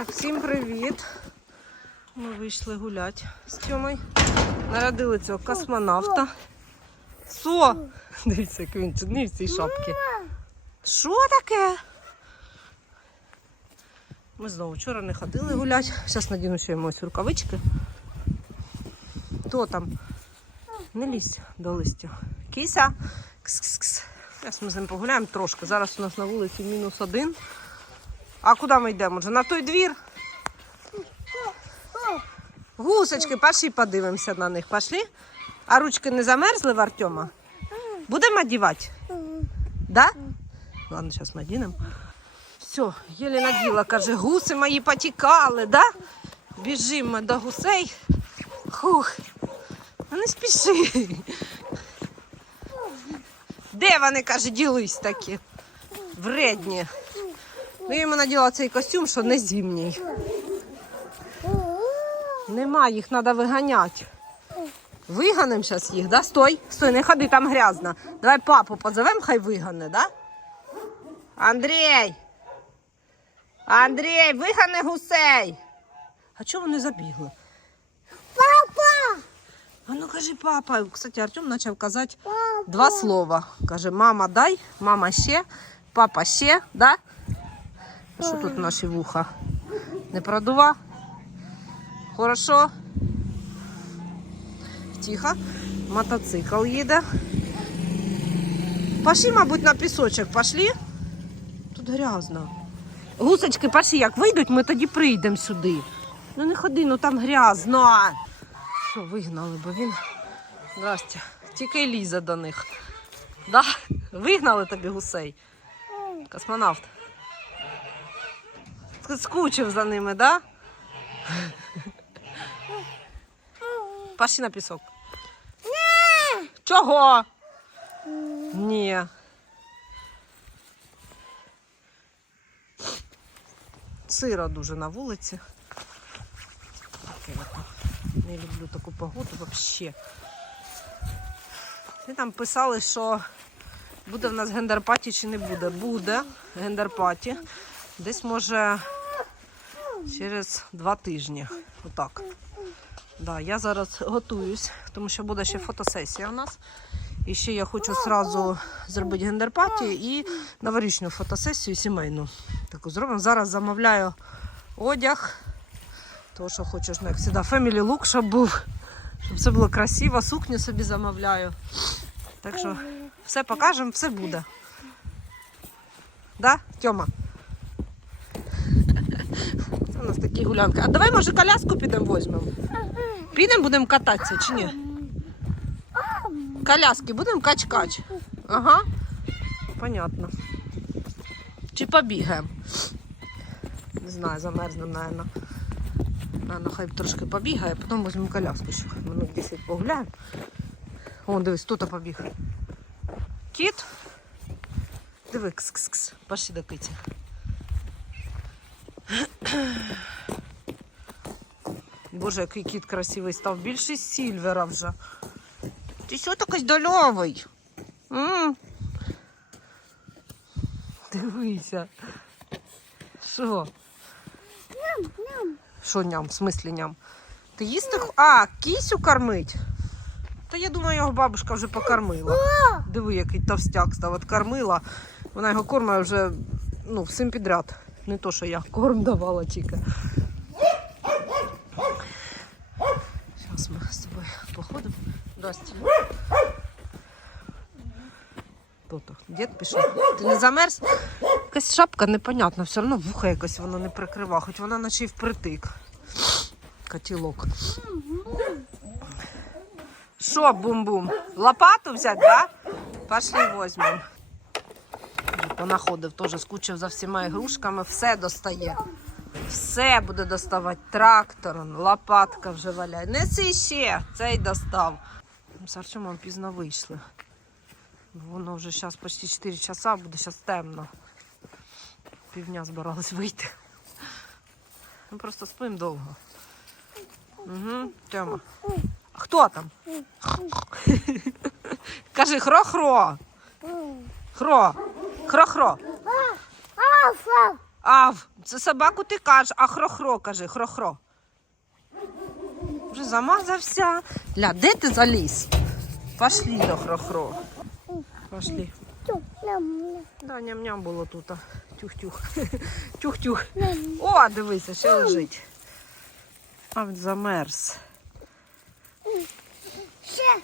Так, всім привіт. Ми вийшли гуляти з Тьомою. Народили цього космонавта. Со! Дивіться, як він чудний в цій шапці. Що таке? Ми знову вчора не ходили гуляти. Зараз надіну ще йому рукавички. Хто там? Не лізь до листя. Кіся. Кс-кс-кс. Зараз ми з ним погуляємо трошки. Зараз у нас на вулиці мінус один. А куди ми йдемо? Вже на той двір? Гусочки, пошли подивимося на них. Пошли. А ручки не замерзли в Артема? Будемо одягати? Да? Ладно, зараз надінемо. Все, єлі наділа, каже, гуси мої потікали, да? Біжимо до гусей. Хух. Ну не спіши. Де вони, каже, ділись такі? Вредні. Ну, я йому наділа цей костюм, що не зимній. Нема, їх треба виганяти. Виганем зараз їх, да? Стой, стой, не ходи, там грязно. Давай папу позовем, хай вигане, да? Андрій! Андрій, вигани гусей! А чого вони забігли? Папа! А ну кажи, папа. Кстати, Артем почав казати два слова. Каже, мама дай, мама ще, папа ще, да? Що тут наші вуха? Не продува? Хорошо? Тихо. Мотоцикл їде. Пошли, мабуть, на пісочок. Пошли? Тут грязно. Гусочки, пошли, як вийдуть, ми тоді прийдемо сюди. Ну не ходи, ну там грязно. Що, вигнали, бо він. Здрасте. Тільки лізе до них. Да? Вигнали тобі гусей. Космонавт. Скучив за ними, да? Пошли на пісок. Чого? Ні. Сиро дуже на вулиці. Не люблю таку погоду взагалі. І там писали, що буде в нас гендерпаті чи не буде. Буде гендерпаті. Десь може через два тижні. Отак. Да, я зараз готуюсь, тому що буде ще фотосесія у нас. І ще я хочу одразу зробити гендерпаті і новорічну фотосесію сімейну. Таку зробимо. Зараз замовляю одяг. Тому що хочеш, ну, як завжди, family look, щоб був, щоб все було красиво, сукню собі замовляю. Так що все покажемо, все буде. Да, Тьома? Нас такі гулянки. А давай, може, коляску підемо візьмемо? Підемо, будемо кататися чи ні? Коляски будемо кач-кач. Ага. Понятно. Чи побігаємо? Не знаю, замерзнемо, наверное. Наверно, хай трошки побігає, потім візьмемо коляску, ще минут 10 погуляємо. О, дивись, тут побіг. Кіт. Диви, кс-кс-кс. Пошли до киті. Боже, який кіт красивий став. Більше сільвера вже. Ти що такий здоровий? Дивися. Що? Що ням? В смислі ням? Ти їсти? А, кісю кормить? Та я думаю, його бабушка вже покормила. Диви, який товстяк став. От кормила. Вона його кормить вже ну, всім підряд. Не то, що я корм давала тільки. Зараз ми з тобою походимо. Здрасте. Хто-то? Дід пішов. Ти не замерз? Якась шапка непонятна, все одно вуха якось воно не прикрива, хоч вона наче й впритик. Котілок. Що, бум-бум? Лопату взяти, да? Пошли возьмемо. Понаходив, теж скучив за всіма ігрушками, все достає. Все буде доставати. Трактор, лопатка вже валяє. Неси ще, цей достав. З Артемом пізно вийшли. Воно вже зараз почти 4 часа, буде зараз темно. Півдня збирались вийти. Ми просто спимо довго. Угу, Тьома. А Хто там? Кажи хро-хро. Хро. Хро-хро. Ав, це собаку ти кажеш, а хро-хро кажи, хро-хро. Вже замазався. Ля, де ти заліз? Пошли до хро-хро. Пошли. Да, ням-ням було тут. Тюх-тюх. Тюх-тюх. О, дивися, ще лежить. А він замерз. Ще.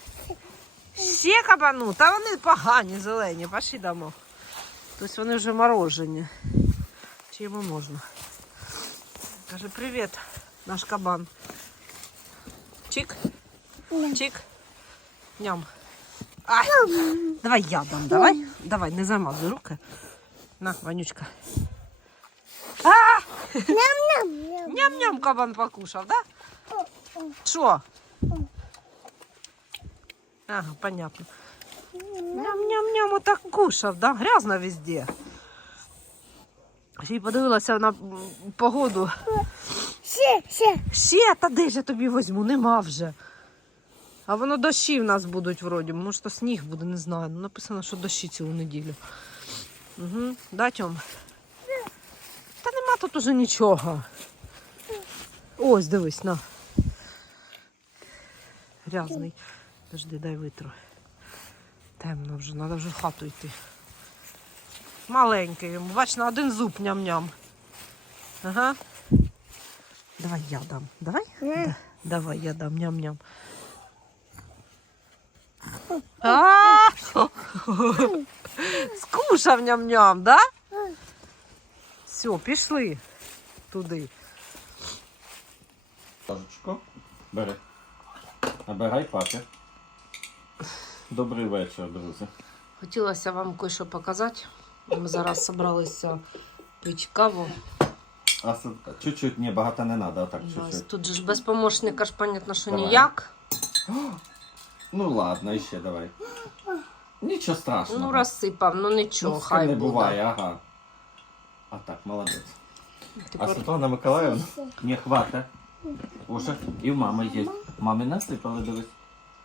Ще кабану, та вони погані, зелені, пошли дамо. Тобто вони вже морожені. Чи йому можна? Каже, привіт, наш кабан. Чик, чик, ням. Ай, давай я дам, давай. Давай, не замазуй руки. На, Ванючка. А, Ням, ням, ням. ням-ням кабан покушав, да? Що? Ага, понятно. Ням-ням-ням, отак кушав, да? Грязно везде. Ще й подивилася на погоду. Ще, ще. Ще, та де ж я тобі візьму, нема вже. А воно дощі в нас будуть вроді. Може, то сніг буде, не знаю. Ну, написано, що дощі цілу неділю. Угу. Да, Тьом? Та нема тут уже нічого. Ось, дивись, на. Грязний. Подожди, дай витру. Темно вже, треба вже в хату йти. Маленький йому, бач, на один зуб ням-ням. Ага. Давай я дам. Давай? Да. Давай я дам ням-ням. А! Скушав ням-ням, да? Все, пішли туди. Ложечку. Бери. Набирай папір. Добрий вечір, друзі. Хотілося вам кое-що показати. Ми зараз зібралися пити каву. А чуть-чуть, ні, багато не треба, нас чуть-чуть. Тут же ж без помощника ж, понятно, що Давай. ніяк. Ну ладно, іще давай. Нічого страшного. Ну, розсипав, ну нічого, Ну, хай не буде. буває, ага. А так, молодець. А Тепер Світлана Миколаївна? Не хвата. Уже і в мами є. Мамі насипали, дивись.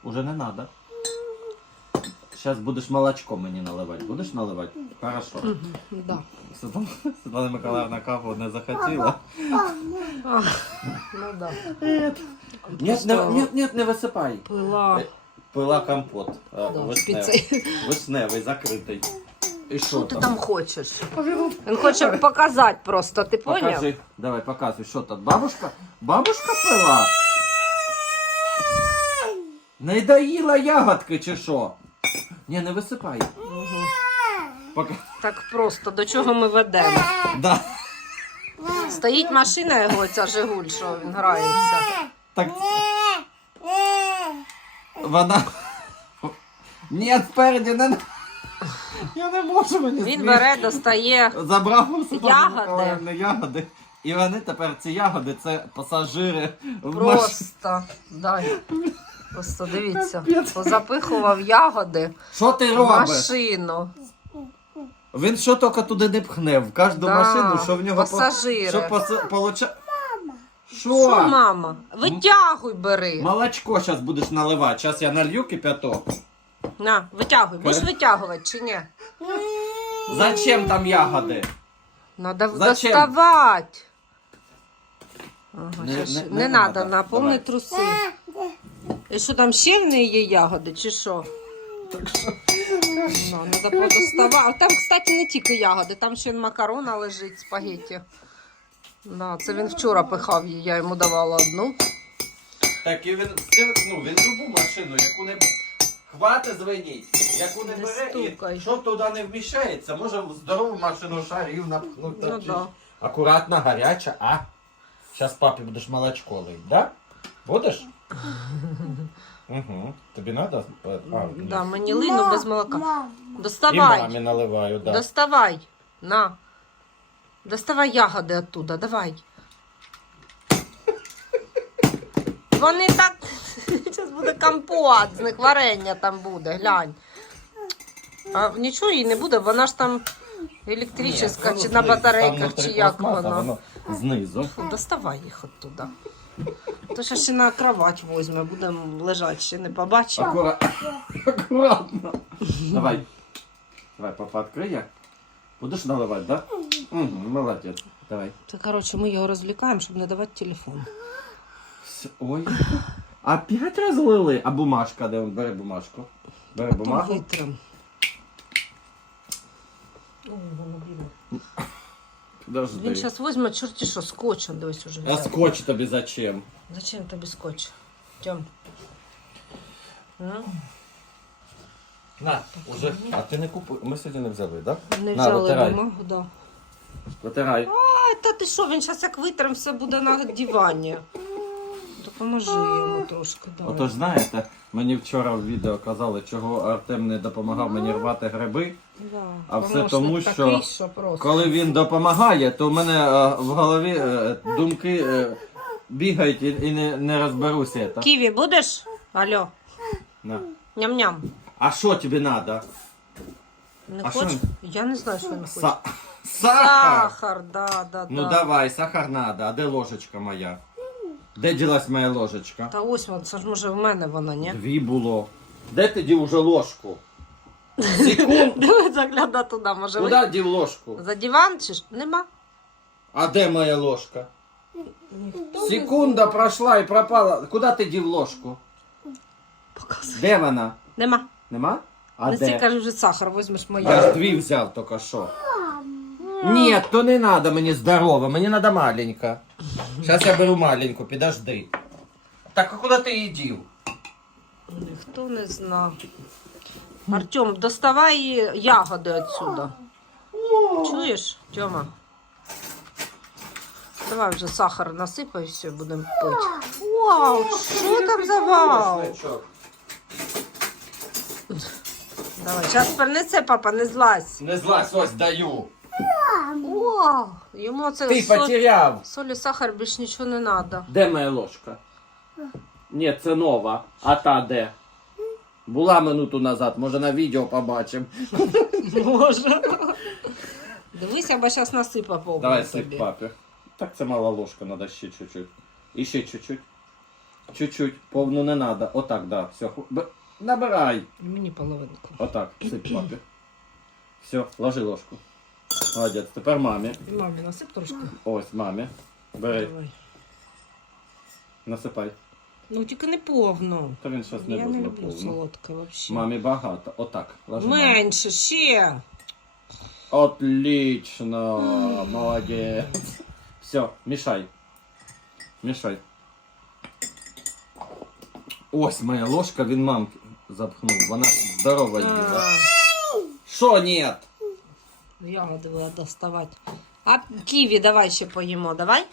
Уже не треба. Зараз будеш молочко мені наливати. Будеш наливати? Хорошо. Да. Світлана, Світлана Миколаївна каву не захотіла. А, ну да. Нет, не, нет, нет, не висипай. Пила. Пила компот. а, Да, вишневий. закритий. І що Що ти там? там хочеш? Він хоче показати просто, ти поняв? Покажи, давай, показуй, що там. Бабушка? Бабушка пила? Не доїла ягодки чи що? Ні, не висипай. Пока... Так просто, до чого ми ведемо? Да. Стоїть машина його, ця Жигуль, що він грається. Так вона. Ні, спереді не. Я не можу мені Він смішно. бере, достає. Забрав у Ягоди. Миколаївни ягоди. І вони тепер ці ягоди це пасажири в машині. Просто дай. Просто дивіться, позапихував ягоди Що ти в робиш? машину. Він що тільки туди не пхне, в кожну Да, машину, що в нього по- пасажири. Що поса- получа... Що, Що? мама? Витягуй, бери. Молочко зараз будеш наливати. Зараз я налью кипяток. На, витягуй. Будеш витягувати чи ні? Зачем там ягоди? Надо Зачем? доставати. Ага, Не- щас- не- не, не надо, надо. наповни Давай. труси. І що там ще в неї є ягоди, чи що? Ну, надо подоставати. Там, кстати, не тільки ягоди, там ще макарона лежить, спагетті. Да, це він вчора пихав її, я йому давала одну. Так і він, ну, він любу машину, яку не хвати звеніть, яку не Не бере стукай. і що туди не вміщається, може в здорову машину шарів напхнути. Ну чи- да. Акуратно, гаряча, а? Зараз папі будеш молочко лить, да? Будеш? Угу. Тобі треба? А, ні. Да, мені лину без молока. І мамі Доставай. наливаю, да. Доставай. На. Доставай ягоди оттуда, давай. Вони так. Зараз буде компот, з них варення там буде, глянь. А нічого їй не буде, вона ж там електрична Ні, чи на знизу, там батарейках, внутрі чи як пластмаса, вона. знизу. Доставай їх оттуда. То ще ще на кровать возьме, будемо лежати, ще не побачимо. Акура... Акуратно. Давай. Давай, папа відкриє. Будеш наливати, да? Угу, молодець. Давай. Це, коротше, ми його розвлікаємо, щоб не давати телефон. Все, Ой. Опять розлили? А бумажка, де він? Бери бумажку. Бери бумагу. Витрим. Подожди. Він зараз візьме, чорті що, скотчем, дивись уже. А взяв. скотч тобі зачем? Зачем тобі скотч? Тьом. М? На, уже. А ти не купив? Ми сьогодні не взяли, так? Не На, взяли витирай. бумагу, да. Витирай. А та ти що, він зараз як витрем все буде на дивані. Допоможи йому трошки, давай. Отож, знаєте, мені вчора в відео казали, чого Артем не допомагав мені рвати гриби. Да. А все Помощник тому, такий, що просто. Коли він допомагає, то в мене е, в голові е, думки е, бігають і, і не, не розберуся. Та. Ківі будеш? Алло. На. Ням-ням. А що тобі треба? Не А що хочеш? Я не знаю, що він хоче. Сахар! Сахар, да, да, Ну давай, сахар надо. А де ложечка моя? Де ділась моя ложечка? Та ось вон, це ж може в мене вона, ні? Дві було. Де ти дів уже ложку? Секунд. Диви, загляда туди, може ви? Куди дів ложку? За диван чи ж? Нема. А де моя ложка? Секунда пройшла і пропала. Куди ти дів ложку? не. Де вона? Нема. Нема? А Не де? стільки кажу, вже сахар, візьмеш моє. Я ж дві взяв тільки що. Ні, то не надо мені здорово, мені надо маленька. Зараз я беру маленьку, підожди. Так а куди ти її дів? Ніхто не знав. Артем, доставай ягоди отсюда. Чуєш, Тьома? Давай вже сахар насипай все, будемо пити. Вау, що там за вау? Давай, зараз принесе, папа, не злазь. Не злазь, ось даю. Вау, йому це Ти соль, потеряв. соль і сахар більш нічого не треба. Де моя ложка? Ні, це нова. А та де? Була минуту назад, може на відео побачимо. Може. Дивися, бо зараз насипа повну Давай сип папі. Так це мала ложка, треба ще чуть-чуть. І ще чуть-чуть. Чуть-чуть, повну не треба. Отак, да. Все. ху- Б- Набирай. Мені половинку. Отак, сип папі. Все, ложи ложку. Молодець. Тепер мамі. І мамі насип трошки. Ось мамі. Бери, Давай. насипай. Ну тільки не повну. То він щось не Я не візьме люблю повну. солодке взагалі. Мамі багато. Отак. Ложи мамі. Менше ще. Отлично. Молодець. Все, мішай. Мішай. Ось моя ложка, він мамки запхнув. Вона здорова їла. Що ні? Ягоди треба доставати. А ківі давай ще поїмо, давай.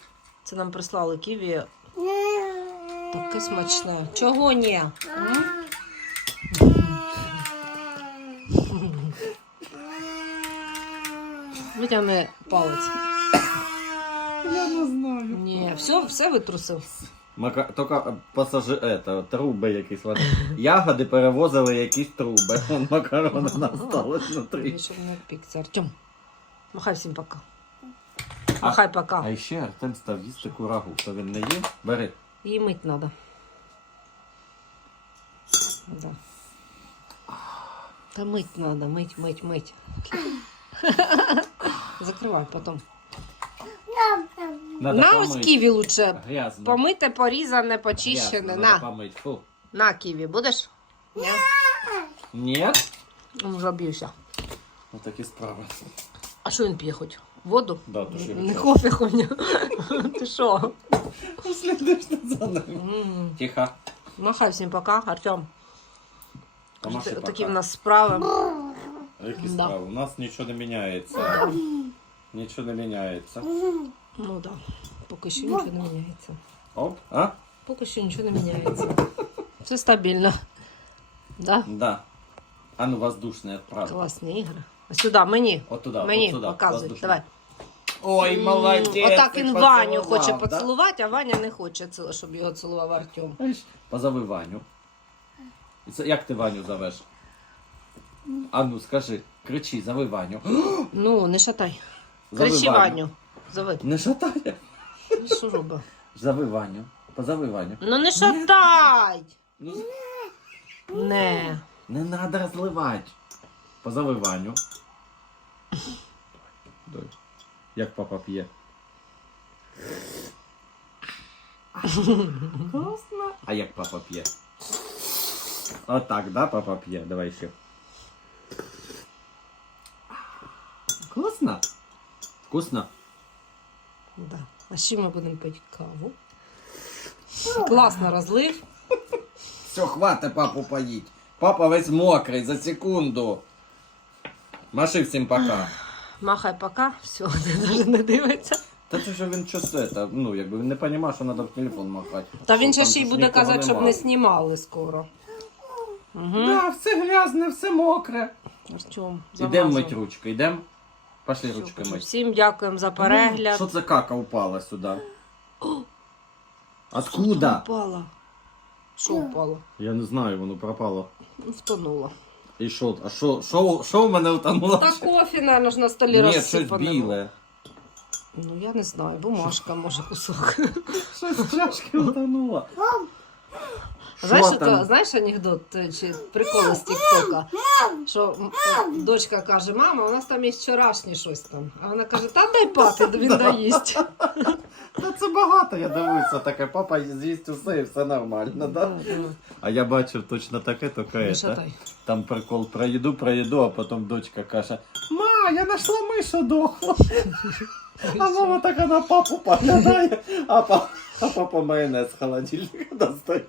Це нам прислали ківі. Таке смачне. Чого ні? Витягни палець. Я не знаю. Ні, все, все витрусив. Мака... Тільки пасажи... Это, труби якісь. Ягоди перевозили якісь труби. Вон макарони насталось внутрі. Щоб не пікся. Артем, махай всім пока. Махай пока. А ще Артем став їсти курагу. То він не є? Бери. Її мить надо. Да. Та мить надо, мить, мить, мить. Закривай потім. Надо На помить. ось ківі лучше. Грязно. Помите, порізане, почищене. Грязно, На, надо помить. Фу. на ківі, будеш? Ні? Ні? Ну, Вже б'юся. Ось такі справи. А що він п'є хоч? Воду? Да, то що Не він кофе хуйня. Ти що? Слідиш за ним. М. Тихо. Махай всім пока, Артем. Такі в нас справи. Які Да. справи? У нас нічого не міняється. Нічого не міняється. Ну так. Да. Поки що нічого не міняється. Оп, а? Поки що нічого не міняється. Все стабільно. Да? Да. А ну воздушний відправ. Класні ігри. А сюди, мені. От туди, мені от показуй. Давай. Ой, М, молодець. Отак він Ваню хоче да? поцілувати, а Ваня не хоче, ціло- щоб його цілував Артем. Знаєш, Позови Ваню. І це- Як ти Ваню зовеш? А ну скажи, кричи, зови Ваню. Ну, не шатай. Кричи Ваню. Зови. Не шатай. Ну, Що робить? Зови Ваню. Позови Ваню. Ну не шатай! Ну, Не. Не надо розливати. Позови Ваню. Як папа п'є. Класно. А як папа п'є? Отак, да, папа п'є? Давай ще. Класно. Вкусно. Да. А ще ми будемо пити каву. Класно розлив. Все, хватит папу поїть. Папа весь мокрий за секунду. Маши всім пока. Махай пока, все, навіть не дивиться. Та це ж він щось це, ну, якби він не розуміє, що треба в телефон махати. Та він ще ще й буде казати, щоб не знімали скоро. Угу. Да, все грязне, все мокре. Артем, Ідемо мить ручки, йдемо. Пошли Все, ручки мить. Всім дякуємо за перегляд. Що це кака упала сюди? Откуда? Упала. Що упало? Я не знаю, воно пропало. Ну, Втонуло. І що? А що, що, що в мене утонуло? Та кофе, наверное, ж на столі Ні, щось розсипане. біле. Ну, я не знаю, бумажка, може, кусок. Щось з чашки утонуло. Знаєш, там? знаєш анекдот е, чи прикол з Тіктока? Що дочка каже, мама, у нас там є вчорашнє щось там. А вона каже, та дай папі, він доїсть. Та це багато, я дивлюся, таке папа з'їсть усе і все нормально, да? А я бачив точно таке, тільки Не Там прикол про їду, про їду, а потім дочка каже: Ма, я знайшла мишу дохлу. А мама така на папу поглядає, а папа, а папа майонез з холодильника достає.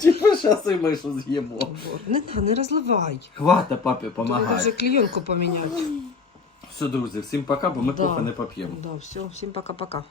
Типу, зараз і мишу з'їмо. Не, не розливай. Хвата папі помагай. вже клейонку поміняти. Все, друзі, всім пока, бо ми Да. кофе не поп'ємо. Да, все, всім пока-пока.